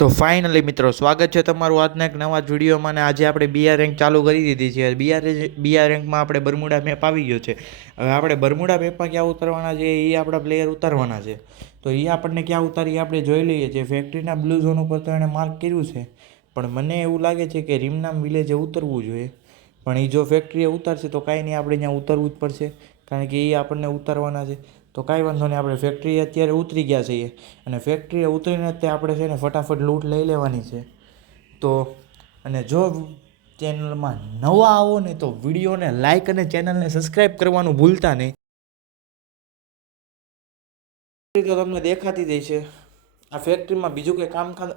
તો ફાઇનલી મિત્રો સ્વાગત છે તમારું આજના એક નવા જ વિડીયોમાં. અને આજે આપણે બીઆર રેન્ક ચાલુ કરી દીધી છે. બીઆર રેન્કમાં આપણે બરમુડા મેપ આવી ગયો છે. હવે આપણે બરમુડા મેપમાં ક્યાં ઉતારવાના છે એ આપણા પ્લેયર ઉતારવાના છે. તો એ આપણને ક્યાં ઉતારી આપણે જોઈ લઈએ છીએ. ફેક્ટરીના બ્લુ ઝોન ઉપર તો એણે માર્ક કર્યું છે, પણ મને એવું લાગે છે કે રીમનામ વિલેજે ઉતરવું જોઈએ. પણ એ જો ફેક્ટરીએ ઉતારશે તો કાંઈ નહીં, આપણે ત્યાં ઉતરવું જ પડશે, કારણ કે એ આપણને ઉતારવાના છે. તો કાંઈ વાંધો નહીં, આપણે ફેક્ટરીએ અત્યારે ઉતરી ગયા છીએ અને ફેક્ટરીએ ઉતરીને તે આપણે છે ને ફટાફટ લૂંટ લઈ લેવાની છે. તો અને જો ચેનલમાં નવા આવો ને તો વિડીયોને લાઇક અને ચેનલને સબસ્ક્રાઈબ કરવાનું ભૂલતા નહીં. તો તમને દેખાતી જ છે આ ફેક્ટરીમાં બીજું કંઈ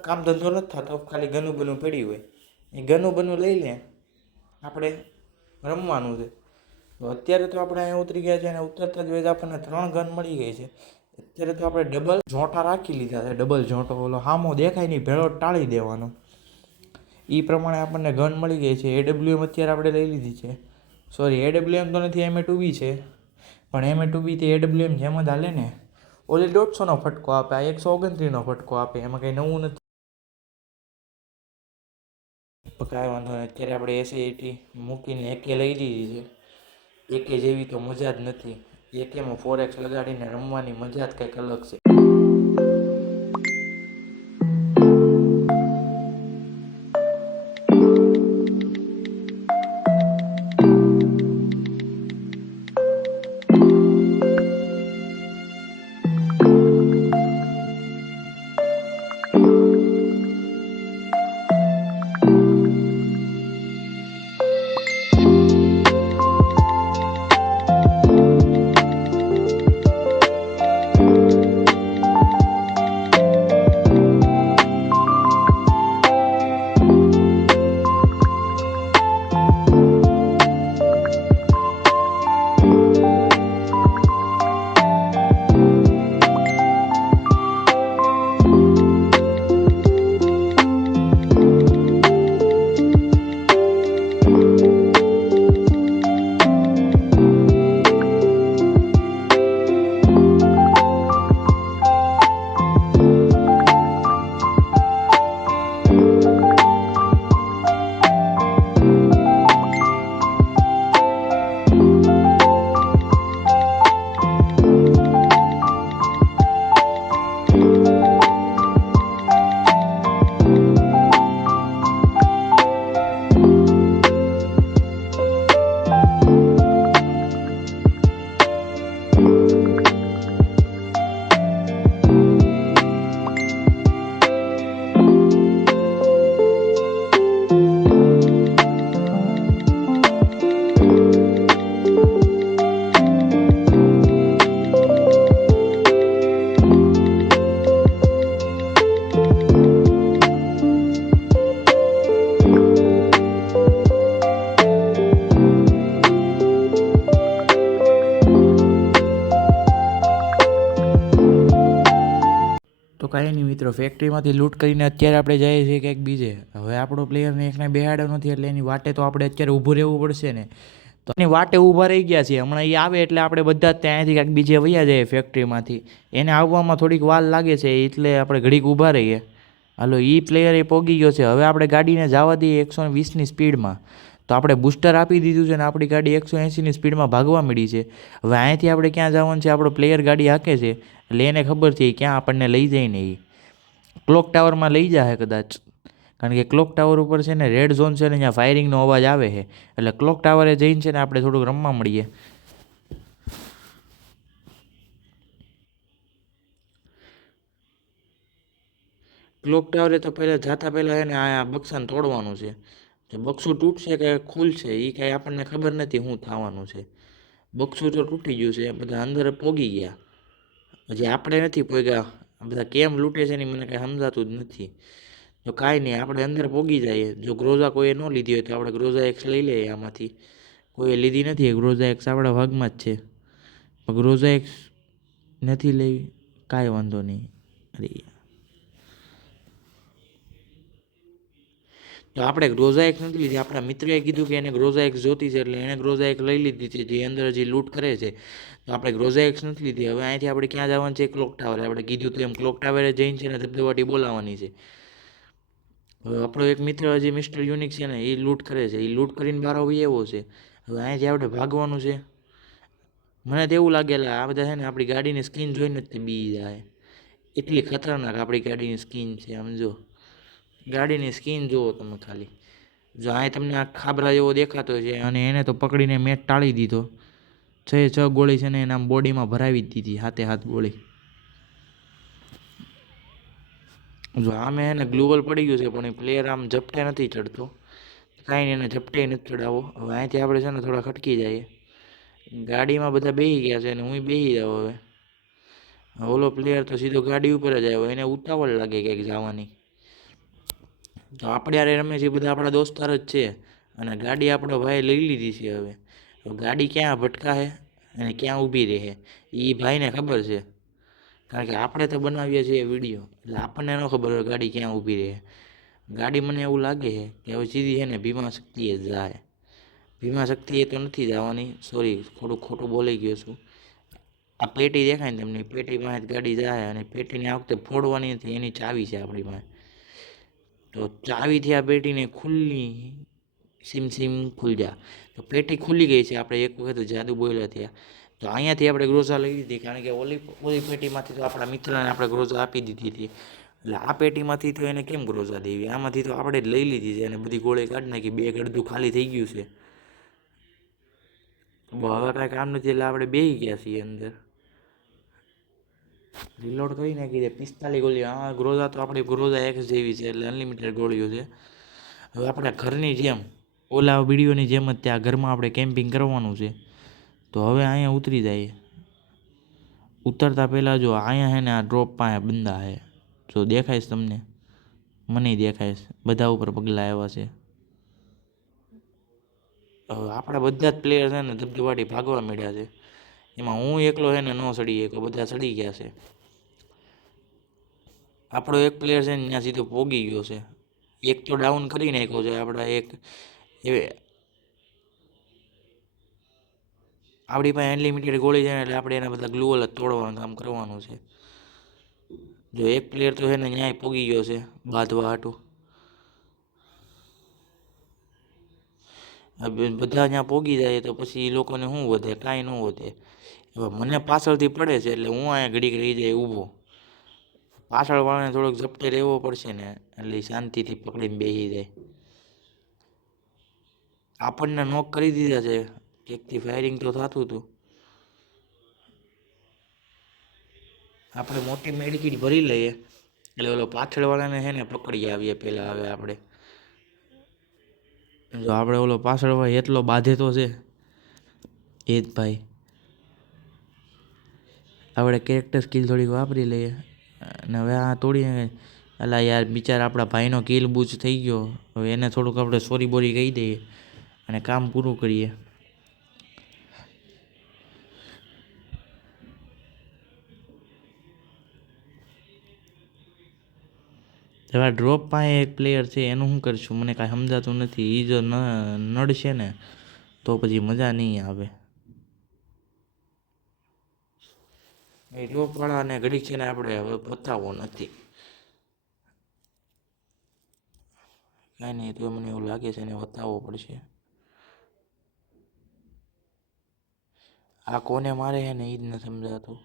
કામ ધંધો નથી થતો, ખાલી ગનું બનું પડી હોય. એ ગનું બનું લઈ લે, આપણે રમવાનું છે. તો અત્યારે તો આપણે અહીંયા ઉતરી ગયા છે અને ઉતરતા જ હોય આપણને 3 ગન મળી ગઈ છે. અત્યારે તો આપણે ડબલ ઝોંટા રાખી લીધા છે. ડબલ ઝોંટો ઓલો હામો દેખાય નહીં, ભેળો ટાળી દેવાનો. એ પ્રમાણે આપણને ગન મળી ગઈ છે. એડબ્લ્યુએમ અત્યારે આપણે લઈ લીધી છે. સોરી, એડબ્લ્યુએમ તો નથી, MA2B છે. પણ MA2B થી એડબ્લ્યુએમ જેમ જ હાલે ને. ઓલી 150નો ફટકો આપે, આ 129નો ફટકો આપે, એમાં કંઈ નવું નથી. કાંઈ વાંધો નહીં, અત્યારે આપણે એસએટી મૂકીને એકે લઈ લીધી છે. એકે જેવી તો મજા જ નથી. એકેમાં 4x લગાડીને રમવાની મજા જ કંઈક અલગ છે. તો કાંઈ નહીં મિત્રો, ફેક્ટરીમાંથી લૂંટ કરીને અત્યારે આપણે જઈએ છીએ ક્યાંક બીજે. હવે આપણો પ્લેયરને એકને બેહાડ્યો નથી, એટલે એની વાટે તો આપણે અત્યારે ઊભું રહેવું પડશે ને. તો એની વાટે ઊભા રહી ગયા છીએ. હમણાં એ આવે એટલે આપણે બધા જ ત્યાંથી ક્યાંક બીજે વયા જઈએ ફેક્ટરીમાંથી. એને આવવામાં થોડીક વાર લાગે છે, એટલે આપણે ઘડીક ઊભા રહીએ. હાલો, એ પ્લેયર એ પોગી ગયો છે. હવે આપણે ગાડીને જવા દઈએ 120ની સ્પીડમાં. તો આપણે બૂસ્ટર આપી દીધું છે ને આપણી ગાડી 180ની સ્પીડમાં ભાગવા મળી છે. હવે અહીંયાથી આપણે ક્યાં જવાનું છે? આપણો પ્લેયર ગાડી હાકે છે, એટલે એને ખબર છે ક્યાં આપણને લઈ જઈને. એ ક્લોક ટાવરમાં લઈ જાય કદાચ, કારણ કે ક્લોક ટાવર ઉપર છે ને રેડ ઝોન છે ને, ત્યાં ફાયરિંગનો અવાજ આવે છે. એટલે ક્લોક ટાવરે જઈને છે ને આપણે થોડુંક રમવા મળીએ. ક્લોક ટાવરે તો પહેલાં જતા પહેલાં છે ને આ બક્સાને તોડવાનું છે. જે બક્સું તૂટશે કે ખુલશે એ કાંઈ આપણને ખબર નથી શું થવાનું છે. બક્સું તો તૂટી ગયું છે, બધા અંદર પોગી ગયા. હજી આપણે નથી પોગ્યા. આ બધા કેમ લૂંટે છે ને મને કાંઈ સમજાતું જ નથી. તો કાંઈ નહીં, આપણે અંદર પોગી જઈએ. જો ગ્રોઝા કોઈએ ન લીધી હોય તો આપણે ગ્રોઝા એક્સ લઈ લઈએ આમાંથી. કોઈએ લીધી નથી, ગ્રોઝા એક્સ આપણા ભાગમાં જ છે. પણ ગ્રોઝા એક્સ નથી લેવી, કાંઈ વાંધો નહીં. અરે તો આપણે ગ્રોઝા એક્સ નથી લીધી. આપણા મિત્રએ કીધું કે એને ગ્રોઝા એક્સ જોતી છે, એટલે એણે ગ્રોઝા એક્સ લઈ લીધી છે, જે અંદર જે લૂંટ કરે છે. તો આપણે ગ્રોઝા એક્સ નથી લીધી. હવે અહીંથી આપણે ક્યાં જવાનું છે? ક્લોક ટાવરે. આપણે કીધું તો એમ ક્લોક ટાવરે જઈને છે ને ધબધબાટી બોલાવવાની છે. હવે આપણો એક મિત્ર હજી મિસ્ટર યુનિક છે ને, એ લૂંટ કરે છે, એ લૂંટ કરીને બહાર આવી એવો છે. હવે અહીંયાથી આપણે ભાગવાનું છે. મને તો એવું લાગે આ બધા છે ને આપણી ગાડીની સ્કીન જોઈને જ તે બી જાય. એટલી ખતરનાક આપણી ગાડીની સ્કીન છે. સમજો ગાડીની સ્કીન જુઓ તમે ખાલી. જો અહીં તમને આ ખાબરા જેવો દેખાતો છે અને એને તો પકડીને મેચ ટાળી દીધો. 6 ગોળી છે ને એના બોડીમાં ભરાવી જ દીધી, હાથે હાથ ગોળી. જો આમે એને ગ્લુવલ પડી ગયું છે પણ એ પ્લેયર આમ ઝપટે નથી ચડતો. કાંઈ નહીં, એને ઝપટે નથી ચડાવો. હવે અહીંથી આપણે છે ને થોડા ખટકી જઈએ. ગાડીમાં બધા બેસી ગયા છે અને હું બેસી જાઉં હવે. ઓલો પ્લેયર તો સીધો ગાડી ઉપર જ આવ્યો, એને ઉતાવળ લાગે કંઈક જવાની. તો આપણે યારે રમે છે બધા આપણા દોસ્તાર જ છે અને ગાડી આપણો ભાઈ લઈ લીધી છે. હવે ગાડી ક્યાં ભટકાશે અને ક્યાં ઊભી રહે એ ભાઈને ખબર છે, કારણ કે આપણે તો બનાવીએ છીએ વિડીયો, એટલે આપણને ન ખબર હોય ગાડી ક્યાં ઊભી રહે. ગાડી મને એવું લાગે છે કે હવે સીધી છે ને ભીમા શક્તિએ જાય. ભીમા શક્તિએ તો નથી જવાની, સોરી થોડુંક ખોટું બોલી ગયો છું. આ પેટી દેખાય ને તમને, પેટી પાસે ગાડી જાય અને પેટીને આ વખતે ફોડવાની નથી, એની ચાવી છે આપણી પાસે. તો ચાવીથી આ પેટીને ખુલ્લી સીમ સીમ ખુલ જા. તો પેટી ખુલી ગઈ છે. આપણે એક વખત જાદુ બોલ્યા ત્યાં. તો અહીંયાથી આપણે ગ્રોઝા લઈ લીધી, કારણ કે ઓલી ઓલી પેટીમાંથી તો આપણા મિત્રને આપણે ગ્રોઝા આપી દીધી હતી. એટલે આ પેટીમાંથી તો એને કેમ ગ્રોઝા દેવી, આમાંથી તો આપણે જ લઈ લીધી છે અને બધી ગોળી કાઢી નાખી. બે અડધું ખાલી થઈ ગયું છે. હવે કાંઈ કામ નથી એટલે આપણે બેસી ગયા છીએ અંદર. રિલોડ કરી નાખી છે. 45 ગોળીઓ. આ ગ્રોઝા તો આપણી ગ્રોઝા એક્સ જેવી છે, એટલે અનલિમિટેડ ગોળીઓ છે. હવે આપણે ઘરની જેમ, ઓલા વિડીયોની જેમ જ ત્યાં ઘરમાં આપણે કેમ્પિંગ કરવાનું છે. તો હવે અહીંયા ઉતરી જાય. ઉતરતા પહેલાં જો અહીંયા છે ને આ ડ્રોપ પાસે બંદા છે, જો દેખાઈશ તમને, મને દેખાઈશ. બધા ઉપર પગલાં આવ્યા છે. હવે આપણા બધા જ પ્લેયર છે ને ધબધબાટી ભાગવા મળ્યા છે. એમાં હું એકલો છે ને ન સડી શકો, બધા સડી ગયા છે. આપણો એક પ્લેયર છે ને ત્યાં સીધો પોગી ગયો છે. એક તો ડાઉન કરી નાખ્યો છે આપણા એક. એ આપણી પાસે અનલિમિટેડ ગોળી છે ને એટલે આપણે એના બધા ગ્લુઅલ જ તોડવાનું કામ કરવાનું છે. જો એક પ્લેયર તો છે ને ન્યાય પોગી ગયો છે બાંધવા હાટું. બધા ત્યાં પોગી જાય તો પછી એ લોકોને શું વધે, કાંઈ ન વધે. હવે મને પાછળથી પડે છે એટલે હું અહીંયા ઘડીક રહી જાય ઊભો. પાછળવાળાને થોડોક ઝપટે રહેવો પડશે ને, એટલે શાંતિથી પકડીને બેસી જાય. આપણને નોક કરી દીધા છે, એકથી ફાયરિંગ તો થતું હતું. આપણે મોટી મેડિકિટ ભરી લઈએ એટલે ઓલો પાછળવાળાને છે ને પકડી આવીએ પહેલાં. હવે આપણે જો આપણે ઓલો પાછળવાળો એટલો બાંધે તો છે એ જ ભાઈ. આપણે કેરેક્ટર સ્કિલ થોડીક વાપરી લઈએ અને હવે આ તોડીને, એટલે યાર બિચારા આપણા ભાઈનો કિલ બૂચ થઈ ગયો. હવે એને થોડુંક આપણે સોરી બોરી કહી દઈએ અને કામ પૂરું કરીએ. હવે ડ્રોપ પાસે એક પ્લેયર છે, એનું શું કરીશું મને કાંઈ સમજાતું નથી. એ જો નડશે ને તો પછી મજા નહીં આવે. એ ડ્રોપવાળાને ઘડીક છે ને આપણે હવે બતાવવો નથી. કાંઈ નહીં, તો મને એવું લાગે છે એને બતાવવો પડશે. આ કોને મારે છે ને એ જ નથી સમજાતું.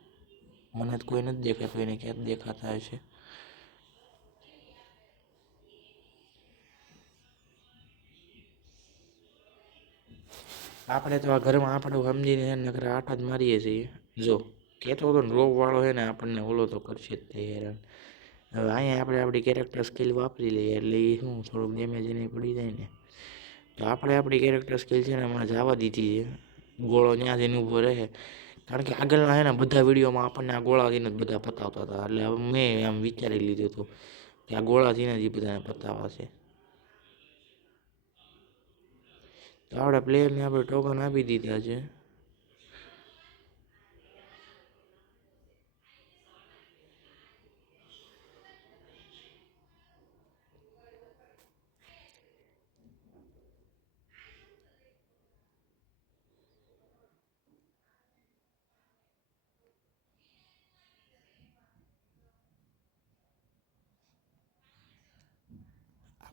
મને તો કોઈ નથી દેખાતું, એને ક્યાંક દેખાતા હશે. આપણે તો આ ઘરમાં આપણે સમજીને નકર આટા જ મારીએ છીએ. જો કહેતો હતો ને ડ્રોપવાળો છે ને આપણને ઓલો તો કરશે જ તે હેરાન. હવે અહીંયા આપણે આપણી કેરેક્ટર સ્કિલ વાપરી લઈએ એટલે એ શું થોડુંક ડેમેજ એને પડી જાય ને. તો આપણે આપણી કેરેક્ટર સ્કિલ છે ને હમણાં જવા દીધી છે. ગોળો ત્યાં જઈને ઊભો રહે, કારણ કે આગળના છે ને બધા વિડીયોમાં આપણને આ ગોળાથીને જ બધા પતાવતા હતા. એટલે હવે મેં આમ વિચારી લીધું હતું કે આ ગોળાથીને જ એ બધાને પતાવવા છે. તો આપણા પ્લેયરને આપણે ટોકન આપી દીધા છે.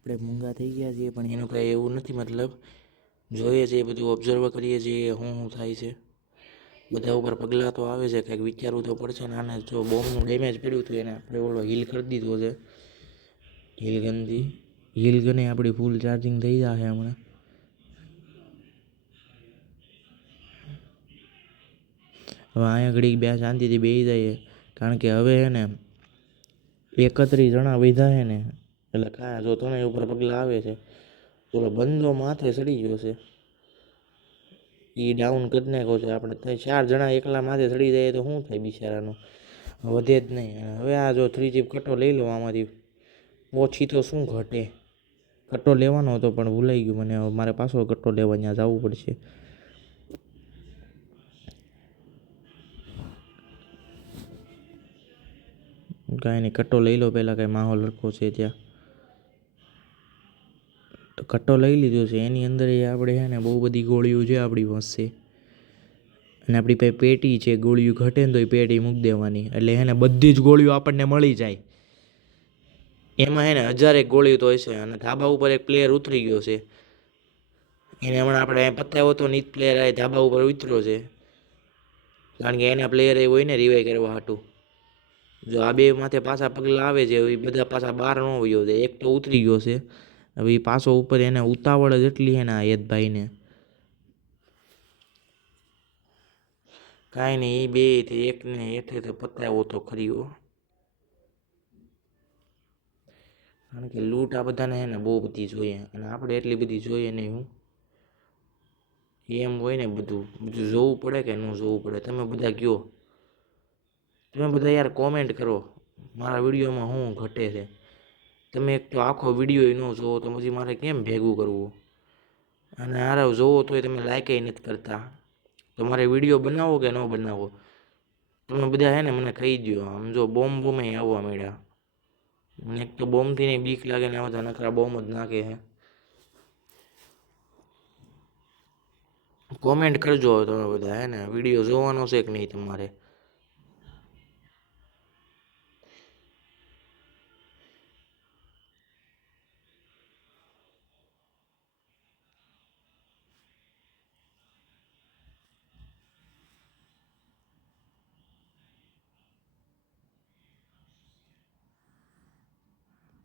આપણે મૂંગા થઈ ગયા છીએ, પણ એનું કાંઈ એવું નથી. મતલબ જોઈએ છે, એ બધું ઓબ્ઝર્વ કરીએ છીએ શું થાય છે. બધા ઉપર પગલાં તો આવે છે, કંઈક વિચારવું તો પડશે ને. આને જો બોમ્બનું ડેમેજ પડ્યું હતું એને આપણે ઓલો હીલ કરી દીધો છે હીલ ગનથી. હીલ ગને આપણી ફૂલ ચાર્જિંગ થઈ જશે હમણાં. હવે અહીંયા ઘડીક બે શાંતિથી બેસી જાય, કારણ કે હવે હે ને 31 જણા વધ્યા છે ને, એટલે કાંઈ જો ત્રણેય ઉપર પગલાં આવે છે. ઓલો બંદો માથે ચડી ગયો છે, એ ડાઉન કરી નાખ્યો છે. આપણે 4 જણા એકલા માથે ચડી જાય તો શું થાય બિચારાનું, વધે જ નહીં. હવે આ જો 3 ચીપ કટ્ટો લઈ લો, આમાંથી ઓછી તો શું ઘટે. કટ્ટો લેવાનો હતો પણ ભૂલાઈ ગયું મને. હવે મારે પાછો કટ્ટો લેવા ત્યાં જવું પડશે. કાંઈ નહીં, કટ્ટો લઈ લો પહેલાં, કાંઈ માહોલ રખો છે ત્યાં. તો કટ્ટો લઈ લીધો છે. એની અંદર એ આપણે છે ને બહુ બધી ગોળીઓ છે આપણી પાસે, અને આપણી પાસે પેટી છે. ગોળીઓ ઘટે ને તો એ પેટી મૂકી દેવાની, એટલે છે ને બધી જ ગોળીઓ આપણને મળી જાય. એમાં છે ને 1000 ગોળીઓ તો હશે. અને ધાબા ઉપર એક પ્લેયર ઉતરી ગયો છે, એને હમણાં આપણે પતાવ્યો તો નીત પ્લેયર આ ધાબા ઉપર ઉતર્યો છે, કારણ કે એના પ્લેયર એ હોય ને રિવાઈ કરવા હાટું. જો આ બે માથે પાછા પગલાં આવે છે, એ બધા પાછા બહાર ન વયો જાય. એક તો ઉતરી ગયો છે, હવે એ પાછો ઉપર. એને ઉતાવળ જ એટલી છે ને આ યદભાઈને. કાંઈ નહીં, એ બે એકને હેઠે તો પતાવ્યો તો ખરી હો, કારણ કે લૂંટ આ બધાને છે ને બહુ બધી જોઈએ, અને આપણે એટલી બધી જોઈએ નહીં. હું એમ હોય ને બધું જોવું પડે કે ન જોવું પડે. તમે બધા કહો, તમે બધા યાર કોમેન્ટ કરો મારા વિડીયોમાં શું ઘટે છે. તમે એક તો આખો વિડીયો ન જોવો તો પછી મારે કેમ ભેગું કરવું. અને આરે જોવો તોય તમે લાઈક નથી કરતા. તો મારે વિડીયો બનાવો કે ન બનાવો, તમે બધા હે ને મને કહી દો. આમ જો બોમ્બ બોમ્બ આવવા માંડ્યા. મને એક તો બોમ્બથી નહીં બીક લાગે ને, બધા નકરા બોમ્બ જ નાખે છે. કોમેન્ટ કરજો તમે બધા, હે ને વિડીયો જોવાનો છે કે નહીં તમારે.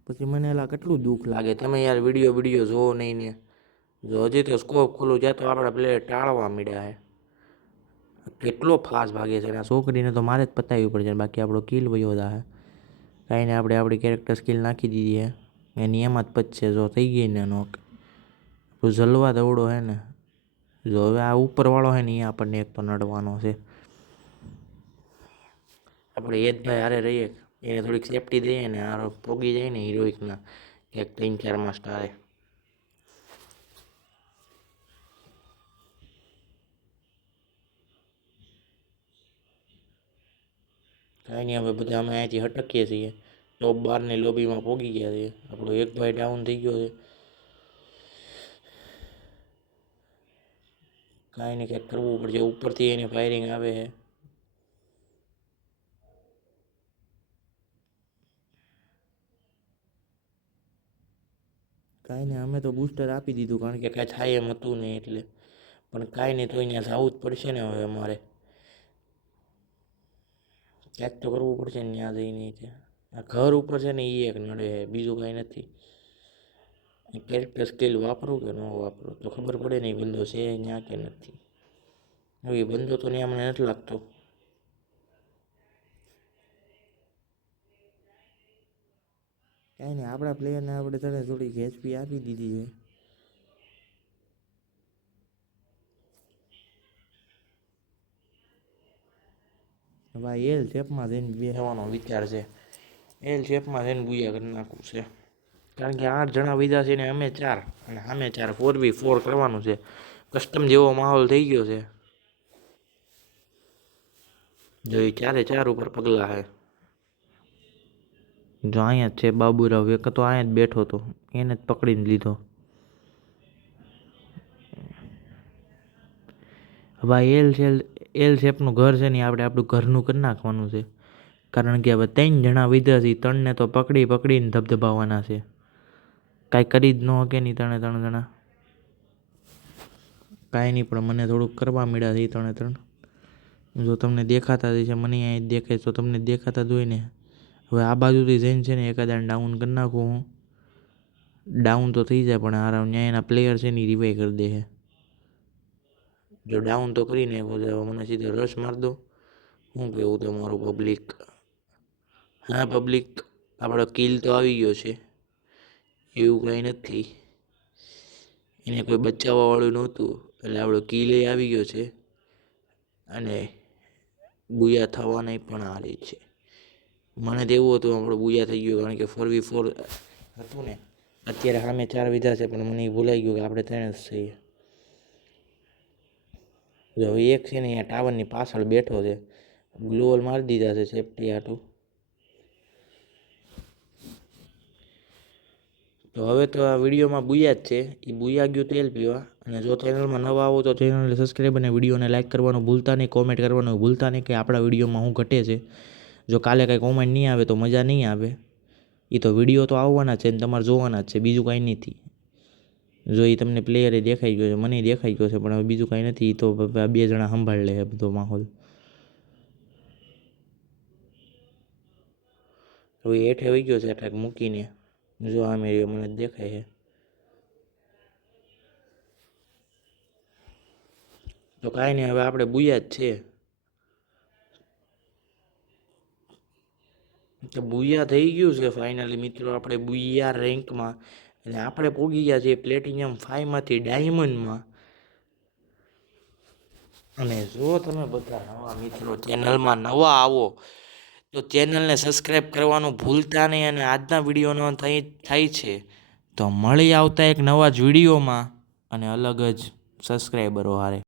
પછી મને એલા કેટલું દુઃખ લાગે, તમે યાર વિડીયો જોવો નહીં ને. જો હજી તો સ્કોપ ખોલું જાય તો આપણા પ્લેયર ટાળવા માંડ્યા છે. કેટલો ફાસ્ટ ભાગે છે. આ છોકરીને તો મારે જ પતાવવી પડશે, બાકી આપણો કિલ વયો જાહે. કાંઈ ને આપણે આપણી કેરેક્ટર સ્કિલ નાખી દીધી છે, એની એમાં જ પચશે. જો થઈ ગઈ ને નોક, જલવા દવડો હે ને. જો હવે આ ઉપરવાળો હે ને એ આપણને એક તો નડવાનો છે. આપણે યદભાઈ હારે રહીએ, એને થોડીક સેફટી દઈએ ને, આ પોગી જાય ને હિરોઇકના એક 3-4 સ્ટારે. કાંઈ નહીં, હવે બધા અમે અહીંયાથી હટકીએ છીએ. ટોપ 12ની લોબીમાં પોગી ગયા છીએ. આપણો એક ભાઈ ડાઉન થઈ ગયો છે. કાંઈ નહીં, કંઈક કરવું પડશે. ઉપરથી એની ફાયરિંગ આવે છે. કાંઈ નહીં, અમે તો બૂસ્ટર આપી દીધું, કારણ કે કાંઈ થાય એમ હતું નહીં એટલે. પણ કાંઈ નહીં, તો અહીંયા જવું જ પડશે ને હવે અમારે. ક્યાંક તો કરવું પડશે ને ત્યાં જઈને. આ ઘર ઉપર છે ને એ એક નડે, બીજું કાંઈ નથી. કેરેક્ટર સ્કિલ વાપરું કે ન વાપરું તો ખબર પડે નહીં બંદો છે ત્યાં કે નથી. હવે એ બંદો તો ત્યાં મને નથી લાગતો. કાંઈ નહીં, આપણા પ્લેયરને આપણે તને થોડીક એચપી આપી દીધી છે. ભાઈ એલ શેપમાં જઈને બેસવાનો વિચાર છે. એલ શેપમાં જઈને બુયા કરી નાખવું છે, કારણ કે 8 જણા વિધા છે ને અમે 4, અને અમે 4 4v4 કરવાનું છે. કસ્ટમ જેવો માહોલ થઈ ગયો છે. જો એ 4 ઉપર પગલા છે. જો અહીંયા જ છે બાબુરાવ, એક તો અહીંયા જ બેઠો હતો, એને જ પકડીને લીધો. ભાઈ એલ શેપનું ઘર છે ને આપણે આપણું ઘરનું કરી નાખવાનું છે, કારણ કે હવે 3 જણા વિધા છે. 3ને તો પકડીને ધબધબાવવાના છે. કાંઈ કરી જ ન શકે નહીં ત્રણ જણા. કાંઈ નહીં, પણ મને થોડુંક કરવા મળ્યા છે એ ત્રણ. જો તમને દેખાતા જ છે, મને અહીં દેખાય તો તમને દેખાતા જ હોય ને. હવે આ બાજુથી જઈને છે ને એકાદાને ડાઉન કરી નાખું હું. ડાઉન તો થઈ જાય, પણ આ ત્યાં એના પ્લેયર છે ને રિવાઈ કરી દે છે. જો ડાઉન તો કરી નાખો તો મને સીધો રશ માર દો. શું કહેવું તમારું પબ્લિક? હા પબ્લિક, આપણો કિલ તો આવી ગયો છે, એવું કંઈ નથી. એને કોઈ બચાવવાવાળું નહોતું, એટલે આપણો કિલ આવી ગયો છે. અને બુયા થવાના પણ હારે છે. મને તો એવું હતું આપણો બુયા થઈ ગયો, કારણ કે 4v4 હતું ને. અત્યારે સામે 4 વિધા છે, પણ મને એ ભૂલાઈ ગયું કે આપણે 3 જ છીએ. જો હવે એક છે ને અહીંયા ટાવરની પાછળ બેઠો છે, ગ્લોવલ મારી દીધા છે સેફટી હાટું. તો હવે તો આ વિડીયોમાં બુયા જ છે, એ બુયા ગયું તેલ પીવા. અને જો ચેનલમાં નવા આવો તો ચેનલને સબસ્ક્રાઈબ અને વિડીયોને લાઇક કરવાનું ભૂલતા નહીં, કોમેન્ટ કરવાનું ભૂલતા નહીં કે આપણા વિડીયોમાં શું ઘટે છે. જો કાલે કાંઈ કોમેન્ટ નહીં આવે તો મજા નહીં આવે. એ તો વિડીયો તો આવવાના છે ને તમારે જોવાના જ છે, બીજું કાંઈ નથી. જો એ તમને પ્લેયરે દેખાઈ ગયો છે, મને દેખાઈ ગયો છે, પણ હવે બીજું કાંઈ નથી. તો 2 જણા સંભાળી લે બધો માહોલ. હવે હેઠે વહી ગયો છે અટેક મૂકીને. જો આ મેળ્યો મને દેખાય છે. તો કાંઈ નહીં, હવે આપણે બુયા જ છે. તો બુયા થઈ ગયું છે ફાઇનલી મિત્રો, આપણે બુયા રેન્કમાં. અને આપણે પૂગી ગયા છીએ પ્લેટિનિયમ 5માંથી ડાયમંડમાં. અને જો તમે બધા નવા મિત્રો ચેનલમાં નવા આવો તો ચેનલને સબસ્ક્રાઈબ કરવાનું ભૂલતા નહીં. અને આજના વિડીયોનો થાય છે તો મળી આવતા એક નવા જ વિડીયોમાં અને અલગ જ સબસ્ક્રાઈબરો હારે.